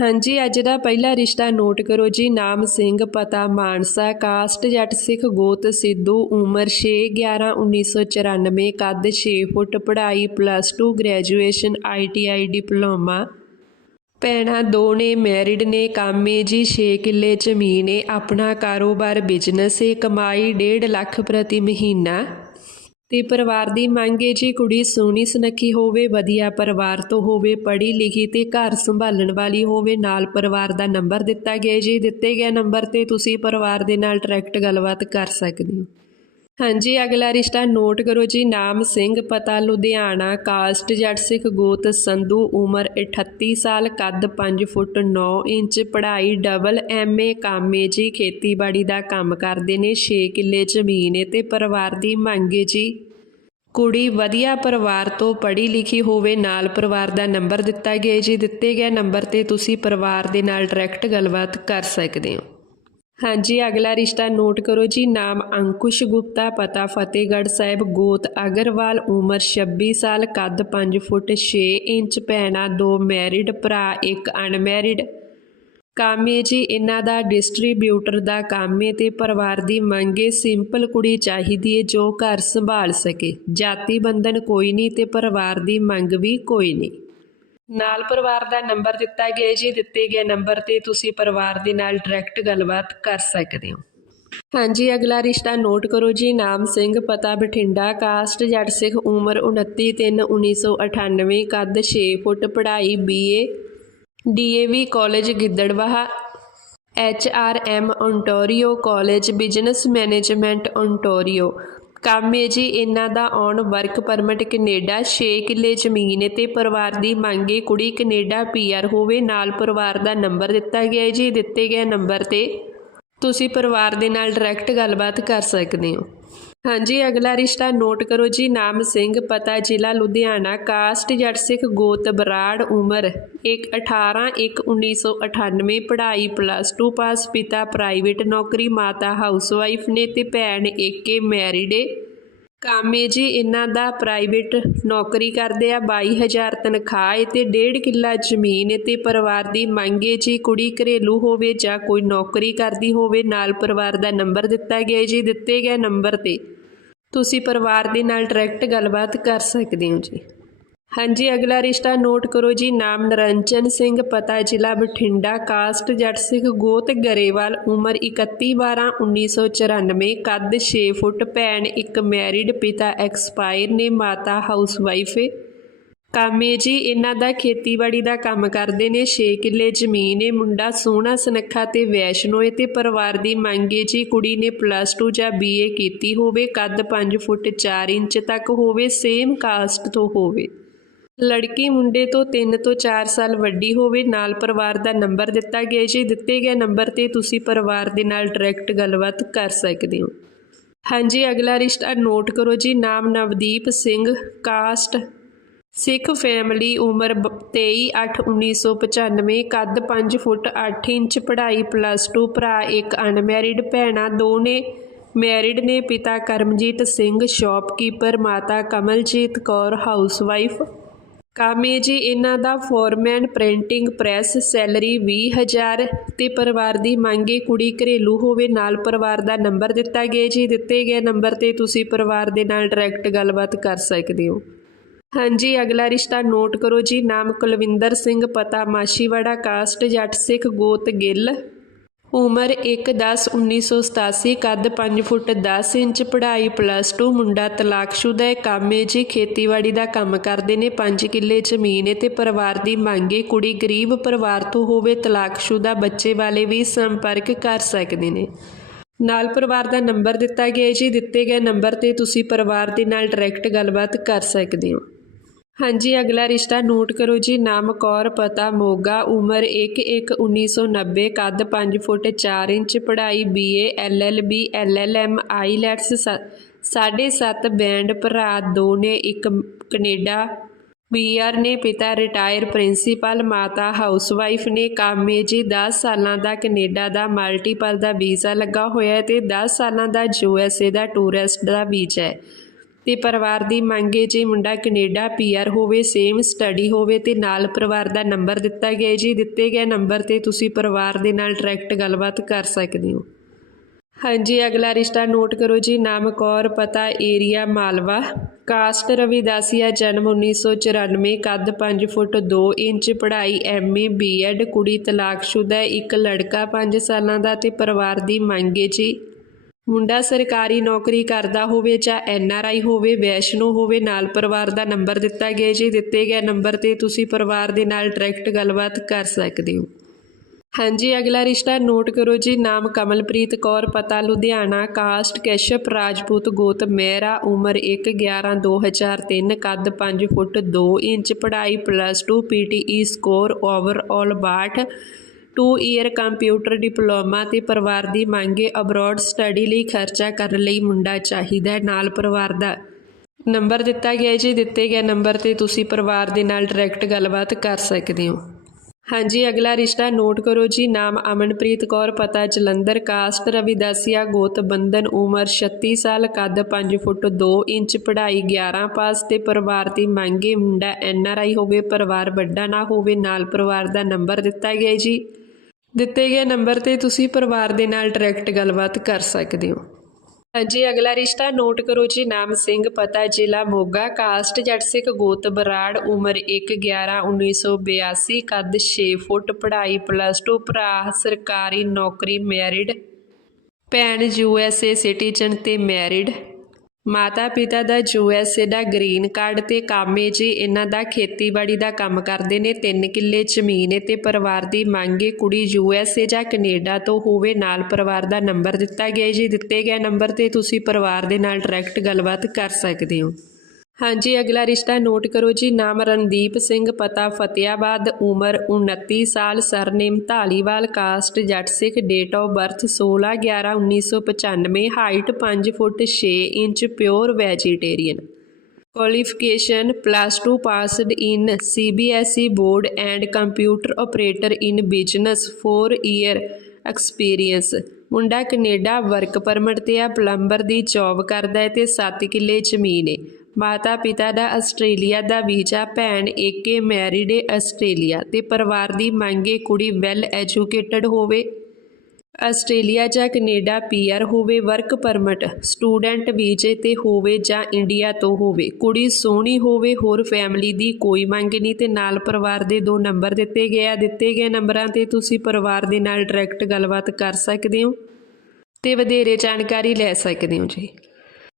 ਹਾਂਜੀ, ਅੱਜ ਦਾ ਪਹਿਲਾ ਰਿਸ਼ਤਾ ਨੋਟ ਕਰੋ ਜੀ। ਨਾਮ ਸਿੰਘ, ਪਤਾ ਮਾਨਸਾ, ਕਾਸਟ ਜੱਟ ਸਿੱਖ ਗੋਤ ਸਿੱਧੂ, ਉਮਰ 6 11 1994 ਕੱਦ 6 ਫੁੱਟ, ਪੜ੍ਹਾਈ ਪਲੱਸ 2 ਗ੍ਰੈਜੂਏਸ਼ਨ ਆਈਟੀਆਈ ਡਿਪਲੋਮਾ। ਭੈਣਾਂ ਦੋ ਨੇ ਮੈਰਿਡ ਨੇ, ਕਾਮੇ ਜੀ 6 ਕਿੱਲੇ ਜ਼ਮੀਨ ਏ, ਆਪਣਾ ਕਾਰੋਬਾਰ ਬਿਜ਼ਨਸ ਏ, ਕਮਾਈ 1.5 ਲੱਖ ਪ੍ਰਤੀ ਮਹੀਨਾ। ਤੇ ਪਰਿਵਾਰ ਦੀ ਮੰਗ ਹੈ ਜੀ ਕੁੜੀ ਸੋਹਣੀ ਸੁਨੱਖੀ ਹੋਵੇ, ਵਧੀਆ ਪਰਿਵਾਰ ਤੋਂ ਹੋਵੇ, ਪੜ੍ਹੀ ਲਿਖੀ ਤੇ ਘਰ ਸੰਭਾਲਣ ਵਾਲੀ ਹੋਵੇ, ਨਾਲ ਪਰਿਵਾਰ ਦਾ ਨੰਬਰ ਦਿੱਤਾ ਗਿਆ ਜੀ ਦਿੱਤੇ ਗਏ ਨੰਬਰ ਤੇ ਤੁਸੀਂ ਪਰਿਵਾਰ ਦੇ ਨਾਲ ਡਾਇਰੈਕਟ ਗੱਲਬਾਤ ਕਰ ਸਕਦੇ ਹੋ। ਹਾਂਜੀ, ਅਗਲਾ ਰਿਸ਼ਤਾ ਨੋਟ ਕਰੋ ਜੀ। ਨਾਮ ਸਿੰਘ, ਪਤਾ ਲੁਧਿਆਣਾ, ਕਾਸਟ ਜੱਟ ਸਿੱਖ ਗੋਤ, ਸੰਧੂ, ਉਮਰ 38 ਸਾਲ, ਕੱਦ 5 ਫੁੱਟ 9 ਇੰਚ, ਪੜ੍ਹਾਈ ਡਬਲ ਐਮਏ ਕਾਮੇ ਜੀ, ਖੇਤੀਬਾੜੀ ਦਾ ਕੰਮ ਕਰਦੇ ਨੇ 6 ਕਿੱਲੇ ਜ਼ਮੀਨ ਏ ਤੇ ਪਰਿਵਾਰ ਦੀ ਮੰਗ ਏ ਜੀ। ਕੁੜੀ ਵਧੀਆ ਪਰਿਵਾਰ ਤੋਂ ਪੜ੍ਹੀ ਲਿਖੀ ਹੋਵੇ, ਨਾਲ ਪਰਿਵਾਰ ਦਾ ਨੰਬਰ ਦਿੱਤਾ ਗਿਆ ਜੀ। ਦਿੱਤੇ ਗਏ ਨੰਬਰ ਤੇ ਤੁਸੀਂ ਪਰਿਵਾਰ ਦੇ ਨਾਲ ਡਾਇਰੈਕਟ ਗੱਲਬਾਤ ਕਰ ਸਕਦੇ ਹੋ। ਹਾਂਜੀ, ਅਗਲਾ ਰਿਸ਼ਤਾ ਨੋਟ ਕਰੋ ਜੀ। ਨਾਮ ਅੰਕੁਸ਼ ਗੁਪਤਾ, ਪਤਾ ਫਤਿਹਗੜ੍ਹ ਸਾਹਿਬ, ਗੋਤ ਅਗਰਵਾਲ, ਉਮਰ 26 ਸਾਲ, ਕੱਦ 5 ਫੁੱਟ 6 ਇੰਚ, ਭੈਣਾਂ ਦੋ ਮੈਰਿਡ ਭਰਾ ਇੱਕ ਅਨਮੈਰਿਡ ਕੰਮ ਏ ਜੀ, ਇਹਨਾਂ ਦਾ ਡਿਸਟ੍ਰੀਬਿਊਟਰ ਦਾ ਕੰਮ ਏ ਤੇ ਪਰਿਵਾਰ ਦੀ ਮੰਗ ਏ ਸਿੰਪਲ ਕੁੜੀ ਚਾਹੀਦੀ ਹੈ ਜੋ ਘਰ ਸੰਭਾਲ ਸਕੇ। ਜਾਤੀ ਬੰਧਨ ਕੋਈ ਨਹੀਂ ਤੇ ਪਰਿਵਾਰ ਦੀ ਮੰਗ ਵੀ ਕੋਈ ਨਹੀਂ। ਨਾਲ ਪਰਿਵਾਰ ਦਾ ਨੰਬਰ ਦਿੱਤਾ ਗਿਆ ਜੀ, ਦਿੱਤੇ ਗਏ ਨੰਬਰ ਤੇ ਤੁਸੀਂ ਪਰਿਵਾਰ ਦੇ ਨਾਲ ਡਾਇਰੈਕਟ ਗੱਲਬਾਤ ਕਰ ਸਕਦੇ ਹੋ। ਹਾਂਜੀ, ਅਗਲਾ ਰਿਸ਼ਤਾ ਨੋਟ ਕਰੋ ਜੀ, ਨਾਮ ਸਿੰਘ, ਪਤਾ ਬਠਿੰਡਾ ਕਾਸਟ ਜੱਟ ਸਿੱਖ, ਉਮਰ 29 3 1998 ਕੱਦ 6 ਫੁੱਟ, ਪੜ੍ਹਾਈ BA DAV college Gidderbaha H R M Ontario college business management Ontario ਕੰਮ ਏ ਜੀ, ਇਹਨਾਂ ਦਾ ਔਨ ਵਰਕ ਪਰਮਿਟ ਕੈਨੇਡਾ 6 ਕਿੱਲੇ ਜ਼ਮੀਨ ਏ ਤੇ ਪਰਿਵਾਰ ਦੀ ਮੰਗ ਏ ਕੁੜੀ ਕੈਨੇਡਾ ਪੀਆਰ ਹੋਵੇ, ਨਾਲ ਪਰਿਵਾਰ ਦਾ ਨੰਬਰ ਦਿੱਤਾ ਗਿਆ ਹੈ ਜੀ, ਦਿੱਤੇ ਗਏ ਨੰਬਰ ਤੇ ਤੁਸੀਂ ਪਰਿਵਾਰ ਦੇ ਨਾਲ ਡਾਇਰੈਕਟ ਗੱਲਬਾਤ ਕਰ ਸਕਦੇ ਹੋ। ਹਾਂਜੀ, ਅਗਲਾ ਰਿਸ਼ਤਾ ਨੋਟ ਕਰੋ ਜੀ, ਨਾਮ ਸਿੰਘ, ਪਤਾ ਜ਼ਿਲ੍ਹਾ ਲੁਧਿਆਣਾ, ਕਾਸਟ ਜੱਟ ਸਿੱਖ ਗੋਤ ਬਰਾੜ ਉਮਰ 1 18 1 1998 ਪੜ੍ਹਾਈ ਪਲੱਸ 2 ਪਾਸ ਪਿਤਾ ਪ੍ਰਾਈਵੇਟ ਨੌਕਰੀ, ਮਾਤਾ ਹਾਊਸਵਾਈਫ ਨੇ ਤੇ ਭੈਣ ਏਕੇ ਮੈਰਿਡ ਏ। ਕਾਮੇ ਜੀ, ਇਹਨਾਂ ਦਾ ਪ੍ਰਾਈਵੇਟ ਨੌਕਰੀ ਕਰਦੇ ਆ 22000 ਤਨਖਾਹ ਏ ਤੇ 1.5 ਕਿੱਲਾ ਜ਼ਮੀਨ ਏ ਤੇ ਪਰਿਵਾਰ ਦੀ ਮੰਗ ਏ ਜੀ, ਕੁੜੀ ਘਰੇਲੂ ਹੋਵੇ ਜਾਂ ਕੋਈ ਨੌਕਰੀ ਕਰਦੀ ਹੋਵੇ, ਨਾਲ ਪਰਿਵਾਰ ਦਾ ਨੰਬਰ ਦਿੱਤਾ ਗਿਆ ਜੀ, ਦਿੱਤੇ ਗਏ ਨੰਬਰ ਤੇ। ਤੁਸੀਂ ਪਰਿਵਾਰ ਦੇ ਨਾਲ ਡਾਇਰੈਕਟ ਗੱਲਬਾਤ ਕਰ ਸਕਦੇ ਹੋ ਜੀ। ਹਾਂਜੀ, ਅਗਲਾ ਰਿਸ਼ਤਾ ਨੋਟ ਕਰੋ ਜੀ। ਨਾਮ ਨਰੰਜਨ ਸਿੰਘ, ਪਤਾ ਜ਼ਿਲ੍ਹਾ ਬਠਿੰਡਾ, ਕਾਸਟ ਜੱਟ ਸਿੰਘ ਗੋਤ ਗਰੇਵਾਲ, ਉਮਰ 31 12 1994 ਕੱਦ 6 ਫੁੱਟ, ਭੈਣ ਇੱਕ ਮੈਰਿਡ ਪਿਤਾ ਐਕਸਪਾਇਰ ਨੇ, ਮਾਤਾ ਹਾਊਸਵਾਈਫ ਏ। ਕਾਮੇ ਜੀ ਇਹਨਾਂ ਦਾ ਖੇਤੀਬਾੜੀ ਦਾ ਕੰਮ ਕਰਦੇ ਨੇ 6 ਕਿੱਲੇ ਜ਼ਮੀਨ ਏ, ਮੁੰਡਾ ਸੋਹਣਾ ਸੁਨੱਖਾ ਤੇ ਵੈਸ਼ਨੋ ਏ ਤੇ ਪਰਿਵਾਰ ਦੀ ਮੰਗ ਏ, ਜੀ ਕੁੜੀ ਨੇ ਪਲੱਸ 2 ਜਾਂ ਬੀਏ ਕੀਤੀ ਹੋਵੇ, ਕੱਦ 5 ਫੁੱਟ 4 ਇੰਚ ਤੱਕ ਹੋਵੇ ਸੇਮ ਕਾਸਟ ਤੋਂ ਹੋਵੇ। ਲੜਕੀ ਮੁੰਡੇ ਤੋਂ 3 ਤੋਂ 4 ਸਾਲ ਵੱਡੀ ਹੋਵੇ, ਨਾਲ ਪਰਿਵਾਰ ਦਾ ਨੰਬਰ ਦਿੱਤਾ ਗਿਆ ਜੀ, ਦਿੱਤੇ ਗਏ ਨੰਬਰ ਤੇ ਤੁਸੀਂ ਪਰਿਵਾਰ ਦੇ ਨਾਲ ਡਾਇਰੈਕਟ ਗੱਲਬਾਤ ਕਰ ਸਕਦੇ ਹੋ। ਹਾਂਜੀ, ਅਗਲਾ ਰਿਸ਼ਤਾ ਨੋਟ ਕਰੋ ਜੀ, ਨਾਮ ਨਵਦੀਪ ਸਿੰਘ ਕਾਸਟ ਸਿੱਖ ਫੈਮਿਲੀ ਉਮਰ 23 8 1995 ਕੱਦ 5 ਫੁੱਟ 8 ਇੰਚ, ਪੜ੍ਹਾਈ ਪਲੱਸ 2 ਭਰਾ ਇੱਕ ਅਨਮੈਰਿਡ ਭੈਣਾਂ ਦੋ ਨੇ ਮੈਰਿਡ ਨੇ, ਪਿਤਾ ਕਰਮਜੀਤ ਸਿੰਘ ਸ਼ਾਪਕੀਪਰ ਮਾਤਾ ਕਮਲਜੀਤ ਕੌਰ ਹਾਊਸਵਾਈਫ ਕਾਮੇ ਜੀ ਇਹਨਾਂ ਦਾ ਫੋਰਮੈਨ ਪ੍ਰਿੰਟਿੰਗ ਪ੍ਰੈਸ ਸੈਲਰੀ 20000 ਤੇ ਪਰਿਵਾਰ ਦੀ ਮੰਗੇ ਕੁੜੀ ਘਰੇਲੂ ਹੋਵੇ, ਨਾਲ ਪਰਿਵਾਰ ਦਾ ਨੰਬਰ ਦਿੱਤਾ ਗਿਆ ਜੀ। ਦਿੱਤੇ ਗਏ ਨੰਬਰ ਤੇ ਤੁਸੀਂ ਪਰਿਵਾਰ ਦੇ ਨਾਲ ਡਾਇਰੈਕਟ ਗੱਲਬਾਤ ਕਰ ਸਕਦੇ ਹੋ। ਹਾਂਜੀ, ਅਗਲਾ ਰਿਸ਼ਤਾ ਨੋਟ ਕਰੋ ਜੀ। ਨਾਮ ਕੁਲਵਿੰਦਰ ਸਿੰਘ, ਪਤਾ ਮਾਸ਼ੀਵਾੜਾ, ਕਾਸਟ ਜੱਟ ਸਿੱਖ ਗੋਤ ਗਿੱਲ। ਉਮਰ 1/10/1987 ਕੱਦ 5 ਫੁੱਟ 10 ਇੰਚ, ਪੜ੍ਹਾਈ ਪਲੱਸ 2 ਮੁੰਡਾ ਤਲਾਕਸ਼ੁਦਾ ਹੈ। ਕੰਮ ਹੈ ਜੀ, ਖੇਤੀਬਾੜੀ ਦਾ ਕੰਮ ਕਰਦੇ ਨੇ। 5 ਕਿੱਲੇ ਜ਼ਮੀਨ ਹੈ ਤੇ ਪਰਿਵਾਰ ਦੀ ਮੰਗ ਮੰਗੇ ਕੁੜੀ ਗਰੀਬ ਪਰਿਵਾਰ ਤੋਂ ਹੋਵੇ, ਤਲਾਕਸ਼ੁਦਾ ਬੱਚੇ ਵਾਲੇ ਵੀ ਸੰਪਰਕ ਕਰ ਸਕਦੇ ਨੇ। ਨਾਲ ਪਰਿਵਾਰ ਦਾ ਨੰਬਰ ਦਿੱਤਾ ਗਿਆ ਹੈ ਜੀ। ਦਿੱਤੇ ਗਏ ਨੰਬਰ ਤੇ ਤੁਸੀਂ ਪਰਿਵਾਰ ਦੇ ਨਾਲ ਡਾਇਰੈਕਟ ਗੱਲਬਾਤ ਕਰ ਸਕਦੇ ਹੋ। ਹਾਂਜੀ, ਅਗਲਾ ਰਿਸ਼ਤਾ ਨੋਟ ਕਰੋ ਜੀ। ਨਾਮ ਕੌਰ, ਪਤਾ ਮੋਗਾ, ਉਮਰ 1/1/1990 ਕੱਦ 5 ਫੁੱਟ 4 ਇੰਚ, ਪੜ੍ਹਾਈ BA LLB LLM IELTS 7.5 band, ਭਰਾ ਦੋ ਨੇ, ਇੱਕ ਕੈਨੇਡਾ ਬੀਆਰ ਨੇ, ਪਿਤਾ ਰਿਟਾਇਰ ਪ੍ਰਿੰਸੀਪਲ, ਮਾਤਾ ਹਾਊਸਵਾਈਫ ਨੇ, ਕਾਮੇ ਜੀ 10 ਸਾਲਾਂ ਦਾ ਕੈਨੇਡਾ ਦਾ, ਮਲਟੀਪਲ ਦਾ ਵੀਜ਼ਾ ਲੱਗਾ ਹੋਇਆ ਹੈ ਤੇ 10 ਸਾਲਾਂ ਦਾ ਯੂਐਸਏ ਦਾ ਟੂਰਿਸਟ ਦਾ ਵੀਜ਼ਾ ਹੈ। ਤੇ ਪਰਿਵਾਰ ਦੀ ਮੰਗ ਮੰਗੇ ਜੀ ਮੁੰਡਾ ਕੈਨੇਡਾ ਪੀਆਰ ਹੋਵੇ ਸੇਮ ਸਟੱਡੀ ਹੋਵੇ ਤੇ ਨਾਲ ਪਰਿਵਾਰ ਦਾ ਨੰਬਰ ਦਿੱਤਾ ਗਿਆ ਹੈ। ਜੀ, ਦਿੱਤੇ ਗਏ ਨੰਬਰ ਤੇ ਤੁਸੀਂ ਪਰਿਵਾਰ ਦੇ ਨਾਲ ਡਾਇਰੈਕਟ ਗੱਲਬਾਤ ਕਰ ਸਕਦੇ ਹੋ। ਹਾਂਜੀ, ਅਗਲਾ ਰਿਸ਼ਤਾ ਨੋਟ ਕਰੋ ਜੀ। ਨਾਮ ਕੌਰ ਪਤਾ ਏਰੀਆ ਮਾਲਵਾ। ਕਾਸਟ ਰਵਿਦਾਸੀਆ, ਜਨਮ 1994 ਕੱਦ 5 ਫੁੱਟ 2 ਇੰਚ, ਪੜ੍ਹਾਈ ਐਮਏ ਬੀਐਡ ਕੁੜੀ ਤਲਾਕਸ਼ੁਦਾ, ਇੱਕ ਲੜਕਾ 5 ਸਾਲਾਂ ਦਾ ਤੇ ਪਰਿਵਾਰ ਦੀ ਮੰਗ ਮੰਗੇ ਜੀ। ਮੁੰਡਾ ਸਰਕਾਰੀ ਨੌਕਰੀ ਕਰਦਾ ਹੋਵੇ ਜਾਂ ਐੱਨ ਆਰ ਆਈ ਹੋਵੇ, ਵੈਸ਼ਨੋ ਹੋਵੇ, ਨਾਲ ਪਰਿਵਾਰ ਦਾ ਨੰਬਰ ਦਿੱਤਾ ਗਿਆ ਜੀ ਦਿੱਤੇ ਗਏ ਨੰਬਰ ਤੇ ਤੁਸੀਂ ਪਰਿਵਾਰ ਦੇ ਨਾਲ ਡਾਇਰੈਕਟ ਗੱਲਬਾਤ ਕਰ ਸਕਦੇ ਹੋ। ਹਾਂਜੀ, ਅਗਲਾ ਰਿਸ਼ਤਾ ਨੋਟ ਕਰੋ ਜੀ। ਨਾਮ ਕਮਲਪ੍ਰੀਤ ਕੌਰ, ਪਤਾ ਲੁਧਿਆਣਾ, ਕਾਸਟ ਕੈਸ਼ਪ, ਰਾਜਪੂਤ ਗੋਤ, ਮਹਿਰਾ, ਉਮਰ 1/11/2003 ਕੱਦ 5 ਫੁੱਟ 2 ਇੰਚ, ਪੜ੍ਹਾਈ plus 2 PTE score, overall 62 2 year computer diploma ਤੇ ਪਰਿਵਾਰ ਦੀ ਮੰਗੇ ਅਬਰੋਡ ਸਟੱਡੀ ਲਈ ਖਰਚਾ ਕਰਨ ਲਈ ਮੁੰਡਾ ਚਾਹੀਦਾ ਹੈ, ਨਾਲ ਪਰਿਵਾਰ ਦਾ। ਨੰਬਰ ਦਿੱਤਾ ਗਿਆ ਜੀ, ਦਿੱਤੇ ਗਏ ਨੰਬਰ ਤੇ ਤੁਸੀਂ ਪਰਿਵਾਰ ਦੇ ਨਾਲ ਡਾਇਰੈਕਟ ਗੱਲਬਾਤ ਕਰ ਸਕਦੇ ਹੋ। ਹਾਂਜੀ, ਅਗਲਾ ਰਿਸ਼ਤਾ ਨੋਟ ਕਰੋ ਜੀ, ਨਾਮ ਅਮਨਪ੍ਰੀਤ ਕੌਰ, ਪਤਾ ਜਲੰਧਰ, ਕਾਸਟ ਰਵਿਦਾਸੀਆ ਗੋਤ ਬੰਧਨ ਉਮਰ 36 ਸਾਲ, ਕੱਦ 5 ਫੁੱਟ 2 ਇੰਚ, ਪੜ੍ਹਾਈ 11 ਪਾਸ ਤੇ ਪਰਿਵਾਰ ਦੀ ਮੰਗੇ ਮੁੰਡਾ ਐੱਨ ਆਰ ਆਈ ਹੋਵੇ, ਪਰਿਵਾਰ ਵੱਡਾ ਨਾ ਹੋਵੇ, ਨਾਲ ਪਰਿਵਾਰ ਦਾ ਨੰਬਰ ਦਿੱਤਾ ਗਿਆ ਜੀ। ਦਿੱਤੇ ਗਏ ਨੰਬਰ ਤੇ ਤੁਸੀਂ ਪਰਿਵਾਰ ਦੇ ਨਾਲ ਡਾਇਰੈਕਟ ਗੱਲਬਾਤ ਕਰ ਸਕਦੇ ਹੋ। ਹਾਂਜੀ, ਅਗਲਾ ਰਿਸ਼ਤਾ ਨੋਟ ਕਰੋ ਜੀ। ਨਾਮ ਸਿੰਘ, ਪਤਾ, ਜ਼ਿਲ੍ਹਾ, ਮੋਗਾ, ਕਾਸਟ ਜੱਟ ਸਿੱਖ ਗੋਤ, ਬਰਾੜ, ਉਮਰ 1/11/1982 ਕੱਦ 6 ਫੁੱਟ, ਪੜ੍ਹਾਈ ਪਲੱਸ 2 ਭਰਾ, ਸਰਕਾਰੀ ਨੌਕਰੀ ਮੈਰਿਡ ਭੈਣ ਯੂਐਸਏ ਸਿਟੀਜ਼ਨ ਤੇ ਮੈਰਿਡ ਮਾਤਾ ਪਿਤਾ ਦਾ ਯੂਐਸਏ ਦਾ ਗ੍ਰੀਨ ਕਾਰਡ ਤੇ ਕਾਮੇ ਜੀ ਇਹਨਾਂ ਦਾ ਖੇਤੀਬਾੜੀ ਦਾ ਕੰਮ ਕਰਦੇ ਨੇ 3 ਕਿੱਲੇ ਜ਼ਮੀਨ ਹੈ ਤੇ ਪਰਿਵਾਰ ਦੀ ਮੰਗ ਮੰਗੇ ਕੁੜੀ ਯੂਐਸਏ ਜਾਂ ਕੈਨੇਡਾ ਤੋਂ ਹੋਵੇ, ਨਾਲ ਪਰਿਵਾਰ ਦਾ ਨੰਬਰ ਦਿੱਤਾ ਗਿਆ ਜੀ। ਦਿੱਤੇ ਗਏ ਨੰਬਰ ਤੇ ਤੁਸੀਂ ਪਰਿਵਾਰ ਦੇ ਨਾਲ ਡਾਇਰੈਕਟ ਗੱਲਬਾਤ ਕਰ ਸਕਦੇ ਹੋ। ਹਾਂਜੀ, ਅਗਲਾ ਰਿਸ਼ਤਾ ਨੋਟ ਕਰੋ ਜੀ। ਨਾਮ ਰਣਦੀਪ ਸਿੰਘ ਪਤਾ ਫਤਿਆਬਾਦ, ਉਮਰ 29 ਸਾਲ, surname Dhaliwal caste Jat Sikh date of birth 16 11 1995 height 5 foot 6 inch pure vegetarian qualification plus 2 passed in CBSE board and computer operator in business 4 year experience ਮੁੰਡਾ ਕੈਨੇਡਾ ਵਰਕ ਪਰਮਿਟ ਤੇ ਆ ਪਲੰਬਰ ਦੀ job ਕਰਦਾ ਹੈ ਤੇ 7 ਕਿੱਲੇ ਜ਼ਮੀਨ ਹੈ ਮਾਤਾ ਪਿਤਾ ਦਾ ਆਸਟ੍ਰੇਲੀਆ ਦਾ ਵੀਜ਼ਾ, ਭੈਣ ਏਕੇ ਮੈਰਿਡ ਏ ਆਸਟ੍ਰੇਲੀਆ ਤੇ ਪਰਿਵਾਰ ਦੀ ਮੰਗੇ ਕੁੜੀ ਵੈਲ ਐਜੂਕੇਟਡ ਹੋਵੇ। ਆਸਟ੍ਰੇਲੀਆ ਜਾਂ ਕੈਨੇਡਾ ਪੀਆਰ ਹੋਵੇ, ਵਰਕ ਪਰਮਿਟ, ਸਟੂਡੈਂਟ ਵੀਜ਼ੇ ਤੇ ਹੋਵੇ ਜਾਂ ਇੰਡੀਆ ਤੋਂ ਹੋਵੇ। ਕੁੜੀ ਸੋਹਣੀ ਹੋਵੇ, ਹੋਰ ਫੈਮਿਲੀ ਦੀ ਕੋਈ ਮੰਗ ਨਹੀਂ ਤੇ ਨਾਲ ਪਰਿਵਾਰ ਦੇ ਦੋ ਨੰਬਰ ਦਿੱਤੇ ਗਏ ਆ। ਦਿੱਤੇ ਗਏ ਨੰਬਰਾਂ ਤੇ ਤੁਸੀਂ ਪਰਿਵਾਰ ਦੇ ਨਾਲ ਡਾਇਰੈਕਟ ਗੱਲਬਾਤ ਕਰ ਸਕਦੇ ਹੋ ਤੇ ਵਧੇਰੇ ਜਾਣਕਾਰੀ ਲੈ ਸਕਦੇ ਹੋ ਜੀ।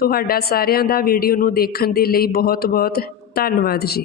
ਤੁਹਾਡਾ ਸਾਰਿਆਂ ਦਾ ਵੀਡੀਓ ਨੂੰ ਦੇਖਣ ਦੇ ਲਈ ਬਹੁਤ ਬਹੁਤ ਧੰਨਵਾਦ ਜੀ।